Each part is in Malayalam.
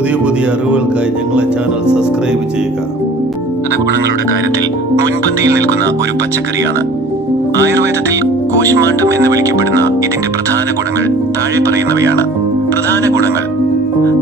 പുതിയ അറിവുകൾക്കായി ഞങ്ങളെ ചാനൽ സബ്സ്ക്രൈബ് ചെയ്യുക. ഗുണങ്ങളുടെ കാര്യത്തിൽ മുൻപന്തിയിൽ നിൽക്കുന്ന ഒരു പച്ചക്കറിയാണ്. ആയുർവേദത്തിൽ കൂശ്മാണ്ഡം എന്ന് വിളിക്കപ്പെടുന്ന ഇതിന്റെ പ്രധാന ഗുണങ്ങൾ താഴെ പറയുന്നവയാണ്. പ്രധാന ഗുണങ്ങൾ: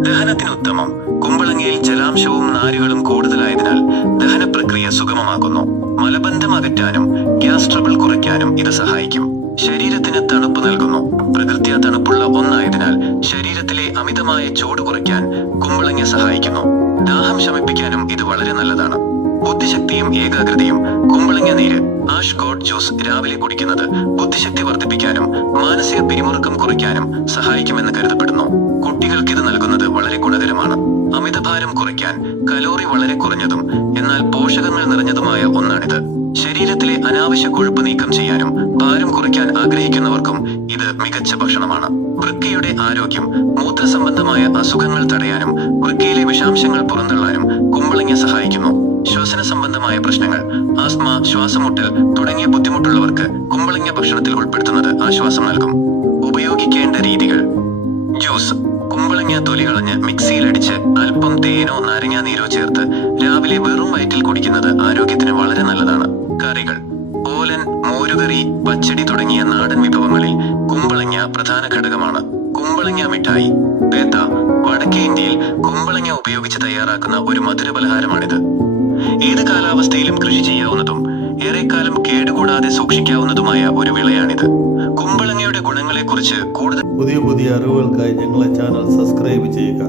ദഹനത്തിന് ഉത്തമം. കുമ്പളങ്ങയിൽ ജലാംശവും നാരുകളും കൂടുതലായതിനാൽ ദഹന പ്രക്രിയ സുഗമമാക്കുന്നു. മലബന്ധം അകറ്റാനും ഗ്യാസ് ട്രബിൾ കുറയ്ക്കാനും ഇത് സഹായിക്കും. ശരീരത്തിന് തണുപ്പ് നൽകുന്നു. പ്രകൃത്യാ തണുപ്പുള്ള ഒന്നായതിനാൽ ശരീരത്തിലെ അമിതമായ ചൂട് കുറയ്ക്കാൻ കുമ്പളങ്ങ സഹായിക്കുന്നു. ദാഹം ശമിപ്പിക്കാനും ഇത് വളരെ നല്ലതാണ്. ബുദ്ധിശക്തിയും ഏകാഗ്രതയും: കുമ്പളങ്ങ നീര് ആഷ് ഗോഡ് ജ്യൂസ് രാവിലെ കുടിക്കുന്നത് ബുദ്ധിശക്തി വർദ്ധിപ്പിക്കാനും മാനസിക പിരിമുറുക്കം കുറയ്ക്കാനും സഹായിക്കുമെന്ന് കരുതപ്പെടുന്നു. കുട്ടികൾക്ക് ഇത് നൽകുന്നത് വളരെ ഗുണകരമാണ്. അമിതഭാരം കുറയ്ക്കാൻ കലോറി വളരെ കുറഞ്ഞതും എന്നാൽ പോഷകങ്ങൾ നിറഞ്ഞതുമായ ഒന്നാണിത്. ശരീരത്തിലെ അനാവശ്യ കൊഴുപ്പ് നീക്കം ചെയ്യാനും ഭാരം കുറയ്ക്കാൻ ആഗ്രഹിക്കുന്നവർക്കും ഇത് മികച്ച ഭക്ഷണമാണ്. വൃക്കയുടെ ആരോഗ്യം: മൂത്രസംബന്ധമായ അസുഖങ്ങൾ തടയാനും വൃക്കയിലെ വിഷാംശങ്ങൾ പുറന്തള്ളാനും കുമ്പളങ്ങ സഹായിക്കുന്നു. ശ്വസന സംബന്ധമായ പ്രശ്നങ്ങൾ: ആസ്മ, ശ്വാസമുട്ടൽ തുടങ്ങിയ ബുദ്ധിമുട്ടുള്ളവർക്ക് കുമ്പളങ്ങ ഭക്ഷണത്തിൽ ഉൾപ്പെടുത്തുന്നത് ആശ്വാസം നൽകും. ഉപയോഗിക്കേണ്ട രീതികൾ: ജ്യൂസ്: കുമ്പളങ്ങ തൊലി കളഞ്ഞ് മിക്സിയിലടിച്ച് അല്പം തേനോ നാരങ്ങാ നീരോ ചേർത്ത് രാവിലെ വെറും വയറ്റിൽ കുടിക്കുന്നത് ആരോഗ്യത്തിന് വളരെ നല്ലതാണ്. കറികൾ: ഓലൻ, മോരുകറി, പച്ചടി തുടങ്ങിയ നാടൻ വിഭവങ്ങളിൽ കുമ്പളങ്ങ പ്രധാന ഘടകമാണ്. കുമ്പളങ്ങ മിഠായി: പേത്ത, വടക്കേ ഇന്ത്യയിൽ കുമ്പളങ്ങ ഉപയോഗിച്ച് തയ്യാറാക്കുന്ന ഒരു മധുര പലഹാരമാണിത്. ഏത് കാലാവസ്ഥയിലും കൃഷി ചെയ്യാവുന്നതും ഏറെക്കാലം കേടുകൂടാതെ സൂക്ഷിക്കാവുന്നതുമായ ഒരു വിളയാണിത്. കുമ്പളങ്ങയുടെ ഗുണങ്ങളെക്കുറിച്ച് കൂടുതൽ പുതിയ അറിവുകൾക്കായി ഞങ്ങളെ ചാനൽ സബ്സ്ക്രൈബ് ചെയ്യുക.